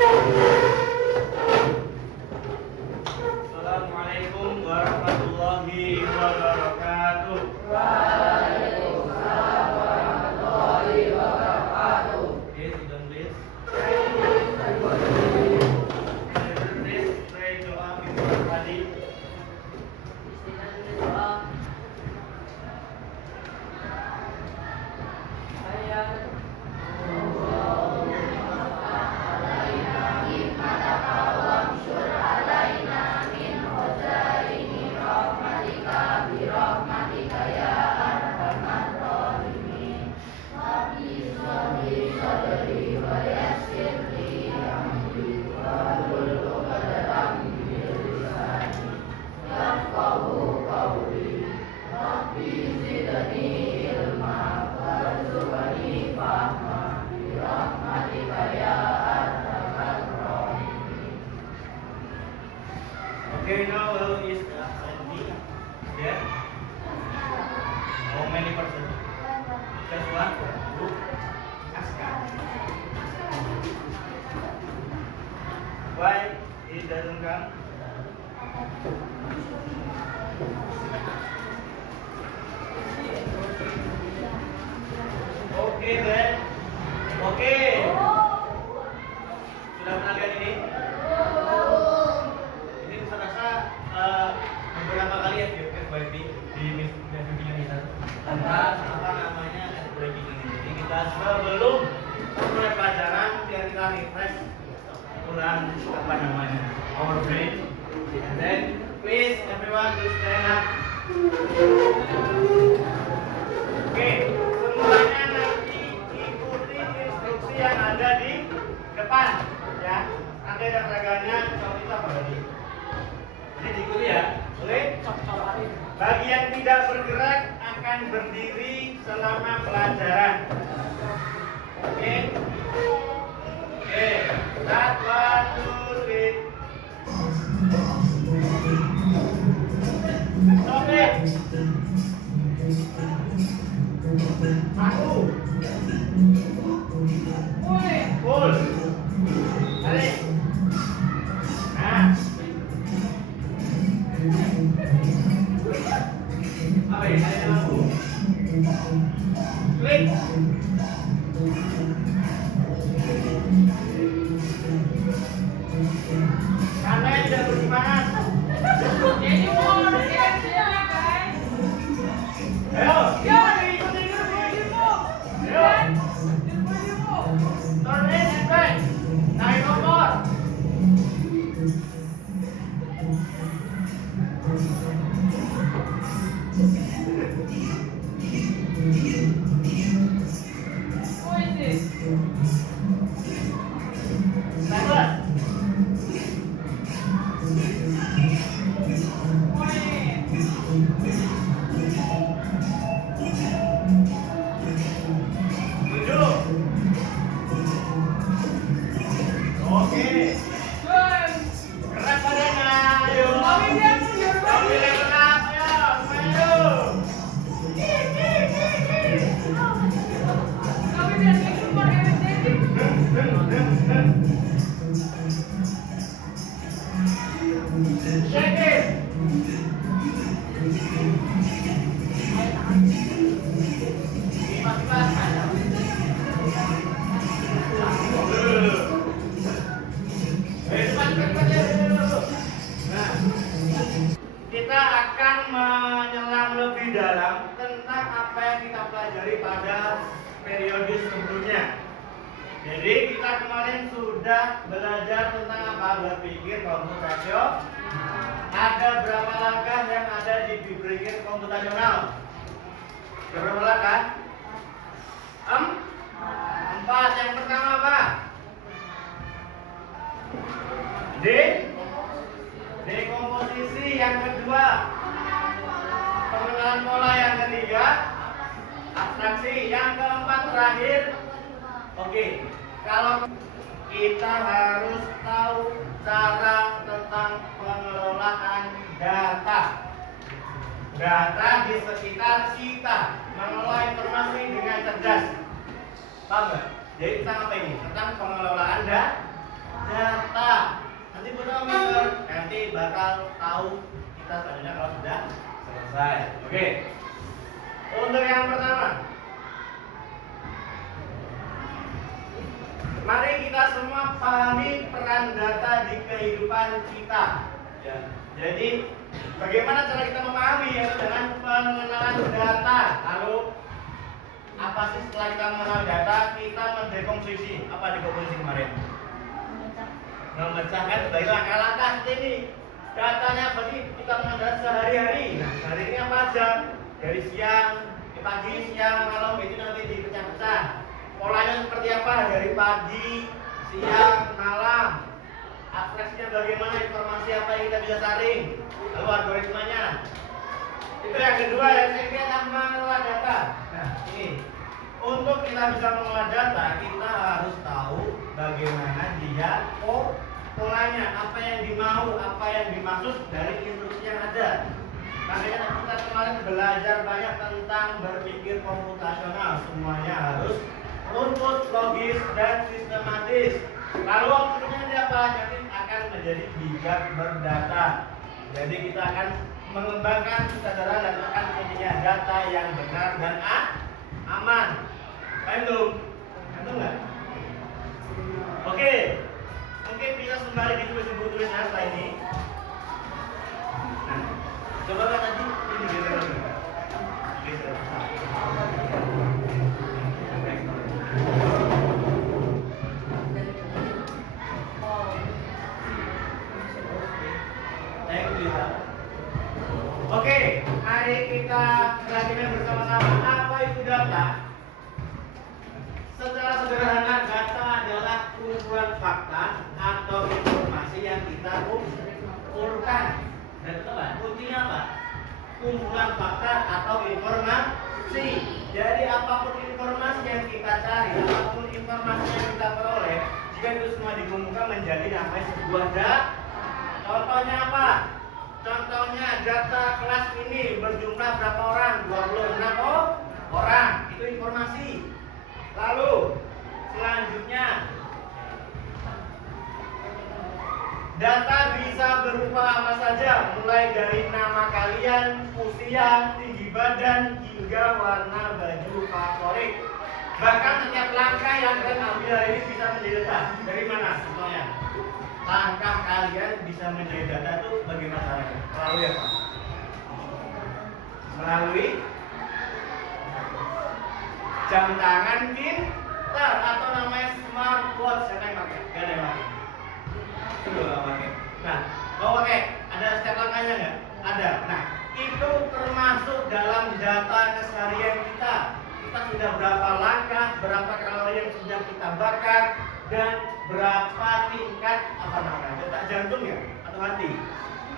Assalamualaikum warahmatullahi wabarakatuh. Waalaikumsalam warahmatullahi wabarakatuh. Okay, sit down please. Please pray doa before study. Okay, now who is the attendee? Yeah. How many person? Just one. Two. Aska. Why it doesn't come? Okay then. Okay. Sudah pernah lihat ini? Ini Ustaz rasa beberapa kali ya di FYP di bimbingan kita tentang apa namanya breaking ini. Jadi kita sebelum mulai pelajaran biar kita refresh ulang apa namanya our brain. And then please everyone to stand up. Oke, semuanya nanti ikuti instruksi yang ada di depan ya. Nanti ada seraganya, contoh itu apa tadi? Ini diikuti ya, boleh? Bagi yang tidak bergerak akan berdiri selama pelajaran. Oke? Oke, start 1, 2, 3. Stop it. Aku. Pull. Tarik. Nah. Apa ya? Tarik aku. Klik. Karena tidak bersemangat. Ayo. Turn in and back. Naik nomor. Oke. Gerak badannya, ayo. Kami gerak, ayo. Shake it. Kita akan menyelam lebih dalam tentang apa yang kita pelajari pada periode sebelumnya. Jadi kita kemarin sudah belajar tentang apa berpikir komputasional. Ada berapa langkah yang ada di berpikir komputasional? Berapa langkah? 4. Yang pertama apa? Dekomposisi. Yang kedua, pengenalan pola. Yang ketiga, abstraksi. Yang keempat terakhir, oke, kalau kita harus tahu cara tentang pengelolaan data. Data di sekitar kita, mengelola informasi dengan cerdas. Paham nggak? Jadi tentang apa ini? Tentang pengelolaan data. data. Nanti nanti bakal tahu kita selanjutnya kalau sudah selesai. Oke. Untuk yang pertama, mari kita semua pahami peran data di kehidupan kita. Ya. Jadi bagaimana cara kita memahami yaitu dengan pengenalan data. Lalu apa sih setelah kita mengenal data, kita mendekomposisi. Apa dekomposisi kemarin? Memecahkan sebagai langkah-langkah ini. Datanya bagi kita mengenal sehari-hari. Nah, sehari ini apa aja? Dari siang, pagi, siang, malam itu nanti dipecah-pecah. Polanya seperti apa? Dari pagi, siang, malam. Abstraksinya bagaimana, informasi apa yang kita bisa saring. Lalu algoritmanya. Itu yang kedua, yang ketiga mengelola data. Nah, ini untuk kita bisa mengelola data, kita harus tahu bagaimana dia polanya, apa yang dimau, apa yang dimaksud dari instruksi yang ada. Makanya kita kemarin belajar banyak tentang berpikir komputasional. Semuanya harus runtut, logis, dan sistematis. Lalu outputnya apa? Nanti akan menjadi bijak berdata. Jadi kita akan mengembangkan kesadaran dan akan punya data yang benar dan aman. Paham belum? Paham nggak? Oke. Mungkin bisa sembari ditulis di buku tulisnya setelah ini. Nah, coba kan tadi ini geser lagi. Geser. Oke, mari kita belajar bersama-sama apa itu data. Secara sederhana, data adalah kumpulan fakta atau informasi yang kita kumpulkan. Dan kuncinya apa? Kumpulan fakta atau informasi. Jadi apapun informasi yang kita cari, apapun informasi yang kita peroleh, jika itu semua dikumpulkan menjadi namanya sebuah data. Contohnya apa? Contohnya data kelas ini berjumlah berapa orang? 26 orang. Itu informasi. Lalu selanjutnya data bisa berupa apa saja, mulai dari nama kalian, usia, tinggi badan, hingga warna baju favorit. Bahkan setiap langkah yang kalian ambil hari ini bisa menjadi data. Dari mana? Contohnya, langkah kalian bisa menjadi data itu bagaimana caranya? Melalui apa? Melalui jam tangan pintar atau namanya smartwatch. Siapa yang pakai? Gak ada yang pakai. Sudah gak pakai. Nah, mau pakai? Ada setiap langkahnya nggak? Ada. Nah, itu termasuk dalam data keseharian kita. Kita sudah berapa langkah, berapa kalori yang sudah kita bakar, dan berapa tingkat apa namanya? Detak jantung ya atau hati?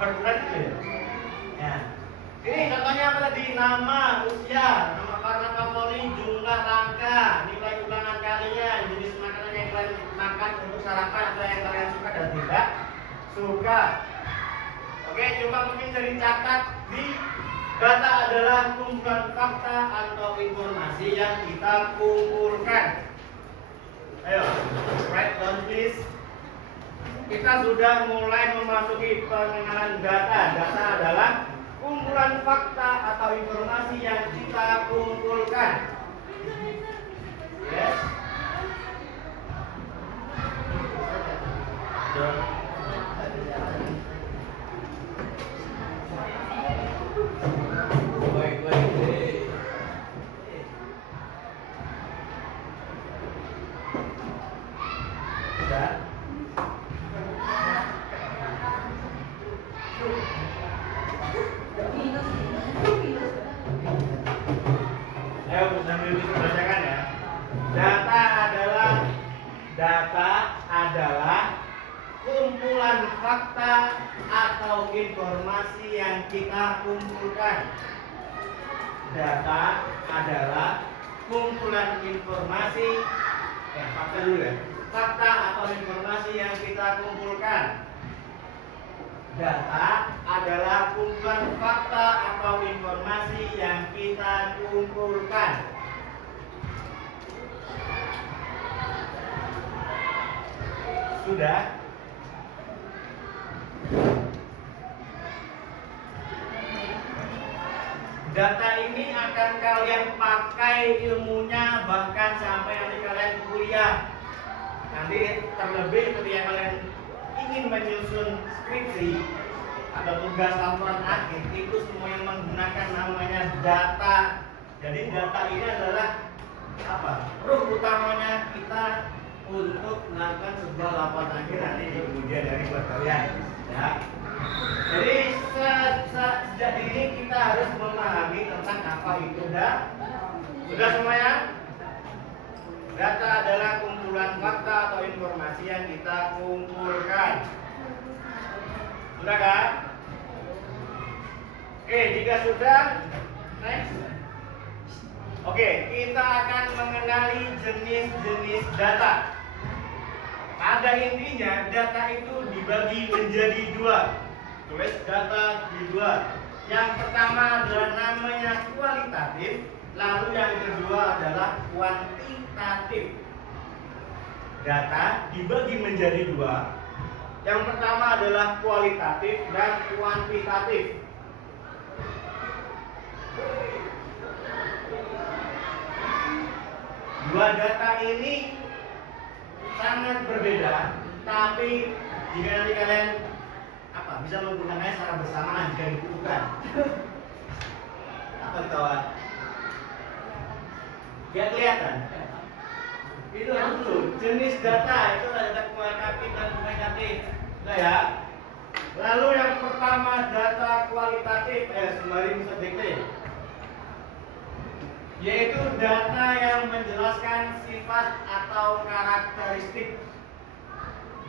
Heart rate itu ya. Ya. Ini contohnya apa tadi? Nama, usia, nama warna favorit, jumlah langkah, nilai ulangan kalian, jenis makanan yang kalian makan untuk sarapan atau yang kalian suka dan tidak suka. Oke, coba mungkin jadi catat di data adalah kumpulan fakta atau informasi yang kita kumpulkan. Ayo, write down please. Kita sudah mulai memasuki pengenalan data. Data adalah kumpulan fakta atau informasi yang kita kumpulkan. Yes. Sudah. Ayo sambil dibacakan ya. Data adalah kumpulan fakta atau informasi yang kita kumpulkan. Data adalah kumpulan informasi fakta dulu ya. Fakta atau informasi yang kita kumpulkan. Data adalah kumpulan fakta atau informasi yang kita kumpulkan. Sudah? data ini akan kalian pakai ilmunya bahkan sampai nanti kalian kuliah. Nanti terlebih ketika kalian ingin menyusun skripsi atau tugas laporan akhir, itu semuanya menggunakan namanya data. Jadi data ini adalah apa? Ruh utamanya kita untuk melakukan sebuah laporan akhir nanti di kemudian dari buat kalian. Ya. Jadi sejak ini kita harus memahami tentang apa itu data. Sudah semuanya? Data adalah kumpulan fakta atau informasi yang kita kumpulkan. Sudah kan? Oke, jika sudah, next. Oke, kita akan mengenali jenis-jenis data. Pada intinya, data itu dibagi menjadi dua. Tulis data di dua. Yang pertama adalah namanya kualitatif, lalu yang kedua adalah kuantitatif. Data dibagi menjadi dua. Yang pertama adalah kualitatif dan kuantitatif. Dua data ini sangat berbeda, tapi jika nanti kalian bisa menggunakannya secara bersamaan jika dibutuhkan. Apa kawan? Gak kelihatan? Itu dulu jenis data itu ada data kualitatif dan kuantitatif. Nah ya. Lalu yang pertama data kualitatif, sembari subjektif, yaitu data yang menjelaskan sifat atau karakteristik.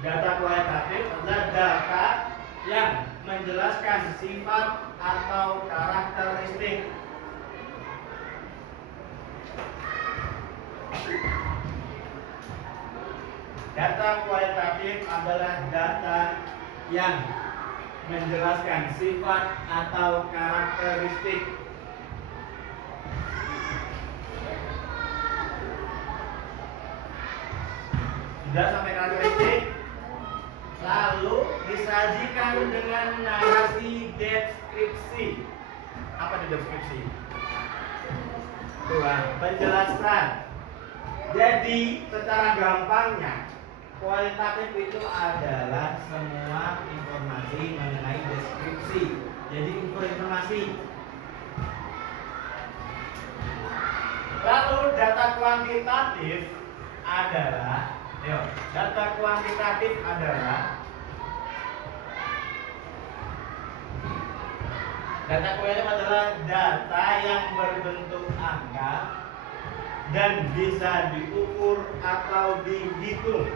Data kualitatif adalah data yang menjelaskan sifat atau karakteristik. Data kualitatif adalah data yang menjelaskan sifat atau karakteristik. Sudah sampai karakteristik? Lalu disajikan dengan narasi deskripsi. Apa itu deskripsi? Penjelasan. Jadi secara gampangnya kualitatif itu adalah semua informasi mengenai deskripsi. Jadi informasi. Lalu data kuantitatif adalah data kuantitatif adalah data yang berbentuk angka dan bisa diukur atau dihitung.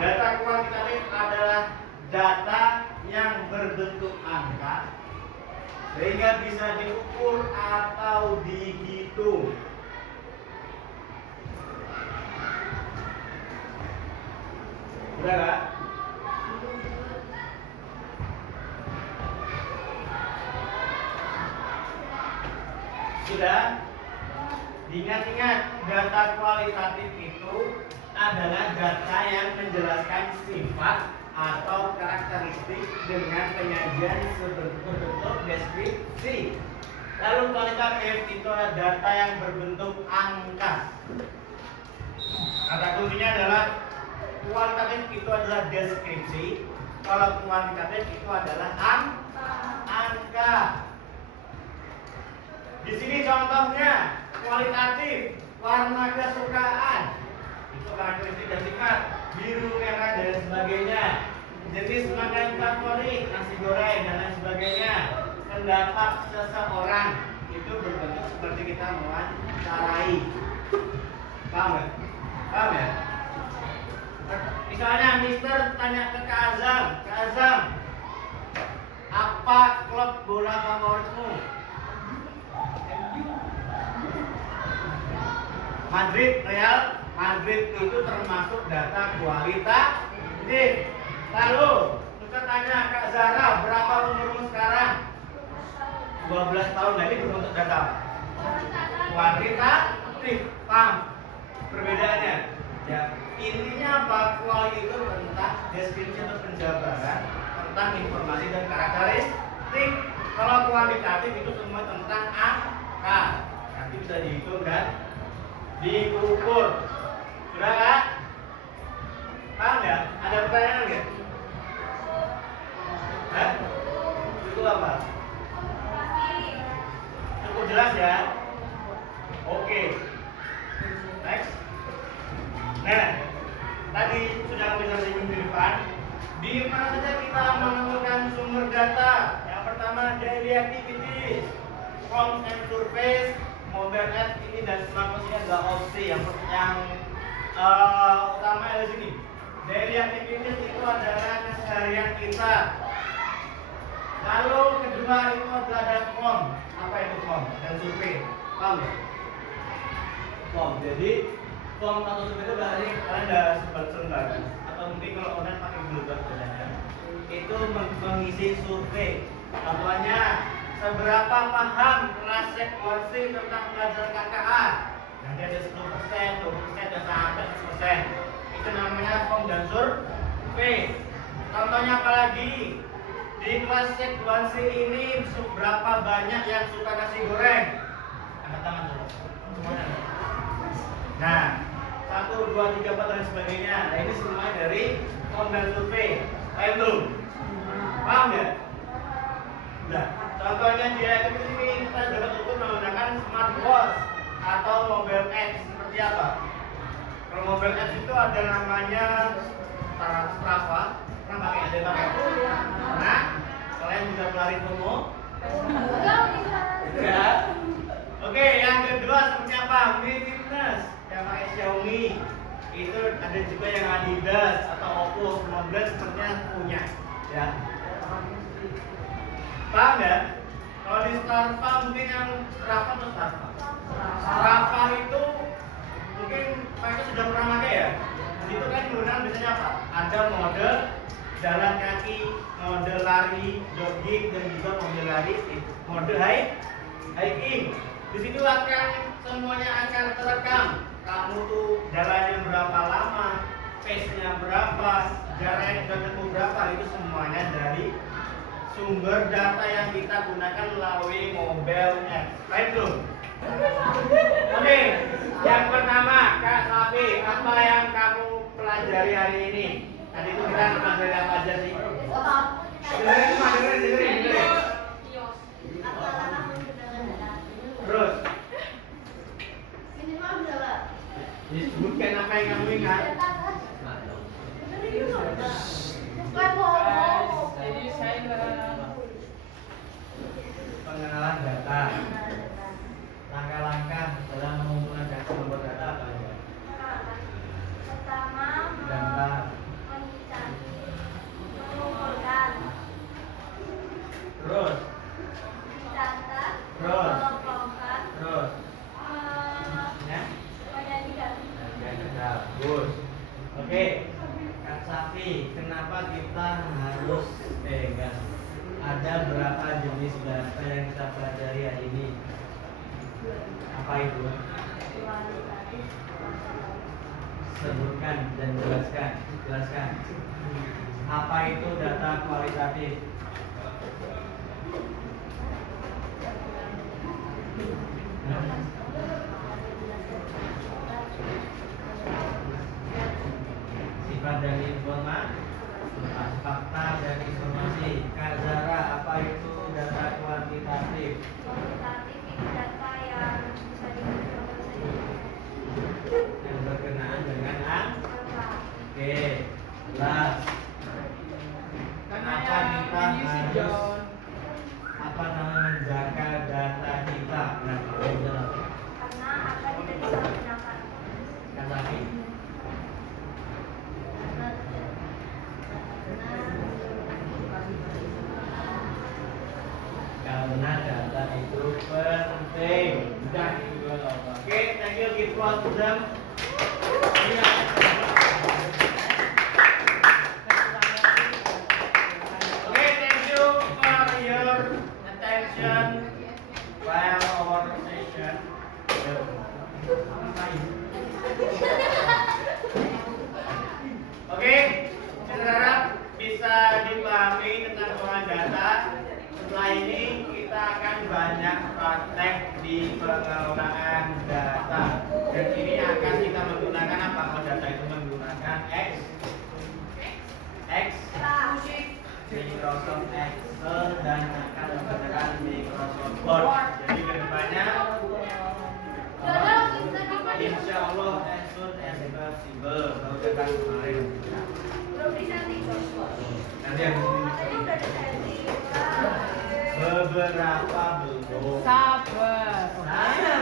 Data kuantitatif adalah data yang berbentuk angka sehingga bisa diukur atau dihitung. Sudah kan? Sudah? Diingat-ingat, data kualitatif itu adalah data yang menjelaskan sifat atau karakteristik dengan penyajian berbentuk deskripsi. Lalu kualitatif itu adalah data yang berbentuk angka. Kata kuncinya adalah kualitatif itu adalah deskripsi, kalau kuantitatif itu adalah angka. Di sini contohnya kualitatif, warna kesukaan, itu karakteristik dan sifat, biru, merah dan sebagainya. Jenis makanan favorit, nasi goreng dan lain sebagainya. Pendapat seseorang itu berbentuk seperti kita mewawancarai. Paham ya? Paham ya? Misalnya Mister tanya ke Kak Azam, apa klub bola favoritmu? Madrid, Real Madrid itu termasuk data kualitatif. Lalu kita tanya Kak Zara, berapa umurmu sekarang? 12 tahun. Nah, ini berbentuk data kualitatif. Paham perbedaannya? Ya, intinya apa? Kual itu tentang deskripsi atau penjabaran tentang informasi dan karakteristik. Kalau kuantitatif itu semua tentang angka. Nanti bisa dihitung dan diukur. Sudah kan? Paham nggak? Ada pertanyaan nggak? Hah? Itu apa? Cukup jelas ya? Oke. Next. Nah, tadi sudah bisa singgung di depan. Di mana saja kita menemukan sumber data? Yang pertama daily activities, forms and surveys, mobile apps ini dan smartphone ini adalah opsi yang utama ada di sini. Daily activities itu adalah keseharian kita. Lalu kedua itu adalah ada form. Apa itu form dan survei? Paham ya? Form. Jadi form atau survei itu berarti kalian udah sempat atau mungkin kalau online pakai Google biasanya itu mengisi survei. Contohnya seberapa paham kelas sekolah tentang pelajaran KKA? Nanti ada 10%, 20%, dan sampai 100%. Itu namanya form dan survei. Contohnya apa lagi? Di kelas sekuansi ini seberapa banyak yang suka nasi goreng? Angkat tangan dulu. Semuanya. Nah, 1, 2, 3, 4 dan sebagainya. Nah, ini semuanya dari form dan survei. Paham belum? Paham ya? Nah, contohnya di activity ini kita dapat ukur menggunakan smartwatch atau mobile apps. Seperti apa? Kalau mobile apps itu ada namanya Strava. Pernah pakai? Ada pakai? Nah, kalian juga pelari promo? Ya. Oke, yang kedua seperti apa? Mi Fitness yang pakai Xiaomi. Itu ada juga yang Adidas atau Oppo, semua brand sepertinya punya. Ya. Paham ya? Kalau di Strava mungkin yang Strava atau Strava? Strava itu mungkin mereka sudah pernah pakai ya. Itu kan menggunakan biasanya apa? Ada mode jalan kaki, mode lari, jogging, dan juga mode hiking. Di situ akan semuanya akan terekam. Kamu tuh jalannya berapa lama, pace-nya berapa, jarak yang sudah tempuh berapa, itu semuanya dari sumber data yang kita gunakan melalui mobile app. Baik tuh. Oke, yang pertama Kak Safi, apa yang kamu pelajari hari ini? Tadi itu kita pelajari apa aja sih? Dengerin. Terus disebutkan apa yang kamu ingat? Jadi saya Pengenalan data. Langkah-langkah dalam mengumpulkan data, membuat data apa aja? Pertama, Data. mengumpulkan, Terus, mencatat, Terus. mengelompokkan, terus, ya? menyanyikan. Bagus. Oke, Kak Safi, kenapa kita harus enggak? Ada berapa jenis data yang kita pelajari hari ini? Apa itu? Sebutkan dan jelaskan. Apa itu data kualitatif? Sifat dari informasi, fakta dan informasi. Kak Zara, apa itu data kuantitatif? Kuantitatif itu data yang bisa dikumpulkan Yang berkenaan dengan angka. Oke, jelas. Kenapa kita harus menjaga data kita? Nah, jelas. Karena akan tidak disalahgunakan. Kak Safi. Karena data itu penting. Oke, thank you. Give applause to them. Oke, thank you for your attention while our session. Oke, saya harap bisa dipahami tentang pengolahan data. Setelah ini kita akan banyak praktek di pengelolaan data. Dan ini akan kita menggunakan apa? Kalau data itu menggunakan Microsoft Excel dan akan menggunakan Microsoft Word. Jadi kedepannya insya Allah as soon as possible. Kalau kita kemarin Belum bisa nih. nanti yang Katanya udah ada setting. beberapa belum. Sabar. Saya